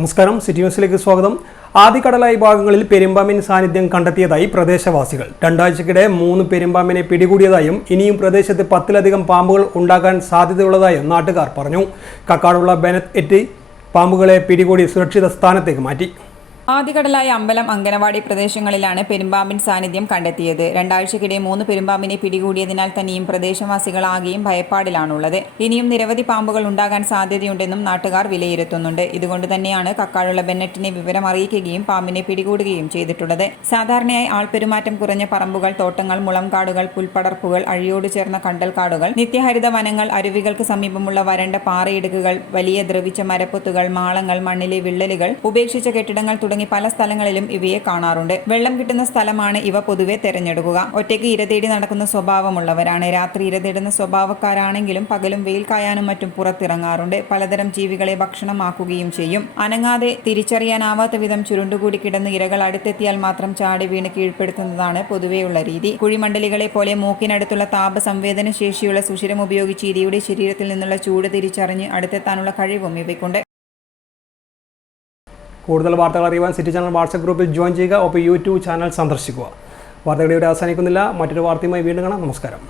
നമസ്കാരം, സിറ്റി ന്യൂസിലേക്ക് സ്വാഗതം. ആദിക്കടലായി ഭാഗങ്ങളിൽ പെരുമ്പാമ്പിൻ സാന്നിധ്യം കണ്ടെത്തിയതായി പ്രദേശവാസികൾ. രണ്ടാഴ്ചക്കിടെ 3 പെരുമ്പാമ്പിനെ പിടികൂടിയതായും ഇനിയും പ്രദേശത്ത് 10-ലധികം പാമ്പുകൾ ഉണ്ടാകാൻ സാധ്യതയുള്ളതായും നാട്ടുകാർ പറഞ്ഞു. കക്കാടുള്ള ബെനറ്റ് എറ്റി പാമ്പുകളെ പിടികൂടി സുരക്ഷിത സ്ഥാനത്തേക്ക് മാറ്റി. ആദിക്കടലായ അമ്പലം, അങ്കനവാടി പ്രദേശങ്ങളിലാണ് പെരുമ്പാമ്പിൻ സാന്നിധ്യം കണ്ടെത്തിയത്. രണ്ടാഴ്ചക്കിടെ 3 പെരുമ്പാമ്പിനെ പിടികൂടിയതിനാൽ തന്നെയും പ്രദേശവാസികളാകെയും ഭയപ്പാടിലാണുള്ളത്. ഇനിയും നിരവധി പാമ്പുകൾ ഉണ്ടാകാൻ സാധ്യതയുണ്ടെന്നും നാട്ടുകാർ വിലയിരുത്തുന്നുണ്ട്. ഇതുകൊണ്ട് തന്നെയാണ് കക്കാടുള്ള ബെന്നറ്റിനെ വിവരം അറിയിക്കുകയും പാമ്പിനെ പിടികൂടുകയും ചെയ്തിട്ടുള്ളത്. സാധാരണയായി ആൾപെരുമാറ്റം കുറഞ്ഞ പറമ്പുകൾ, തോട്ടങ്ങൾ, മുളംകാടുകൾ, പുൽപ്പടർപ്പുകൾ, അഴിയോട് ചേർന്ന കണ്ടൽക്കാടുകൾ, നിത്യഹരിത വനങ്ങൾ, അരുവികൾക്ക് സമീപമുള്ള വരണ്ട പാറയിടുക്കുകൾ, വലിയ ദ്രവിച്ച മരപ്പൊത്തുകൾ, മാളങ്ങൾ, മണ്ണിലെ വിള്ളലുകൾ, ഉപേക്ഷിച്ച കെട്ടിടങ്ങൾ തുടങ്ങി പല സ്ഥലങ്ങളിലും ഇവയെ കാണാറുണ്ട്. വെള്ളം കിട്ടുന്ന സ്ഥലമാണ് ഇവ പൊതുവെ തെരഞ്ഞെടുക്കുക. ഒറ്റയ്ക്ക് ഇര തേടി നടക്കുന്ന സ്വഭാവമുള്ളവരാണ്. രാത്രി ഇര തേടുന്ന സ്വഭാവക്കാരാണെങ്കിലും പകലും വെയിൽ കായാനും മറ്റും പുറത്തിറങ്ങാറുണ്ട്. പലതരം ജീവികളെ ഭക്ഷണമാക്കുകയും ചെയ്യും. അനങ്ങാതെ തിരിച്ചറിയാനാവാത്ത വിധം ചുരുണ്ടുകൂടി കിടന്ന് ഇരകൾ അടുത്തെത്തിയാൽ മാത്രം ചാടി വീണ് കീഴ്പ്പെടുത്തുന്നതാണ് പൊതുവെയുള്ള രീതി. കുഴിമണ്ഡലികളെ പോലെ മൂക്കിനടുത്തുള്ള താപ സംവേദന ശേഷിയുള്ള സുഷിരം ഉപയോഗിച്ച് ഇരയുടെ ശരീരത്തിൽ നിന്നുള്ള ചൂട് തിരിച്ചറിഞ്ഞ് അടുത്തെത്താനുള്ള കഴിവും ഇവയ്ക്കുണ്ട്. കൂടുതൽ വാർത്തകൾ അറിയുവാൻ സിറ്റി ചാനൽ വാട്സ്ആപ്പ് ഗ്രൂപ്പിൽ ജോയിൻ ചെയ്യുക. ഒപ്പം യൂട്യൂബ് ചാനൽ സന്ദർശിക്കുക. വാർത്തകൾ ഇവിടെ അവസാനിക്കുന്നില്ല. മറ്റൊരു വാർത്തയുമായി വീണ്ടും കാണാം. നമസ്കാരം.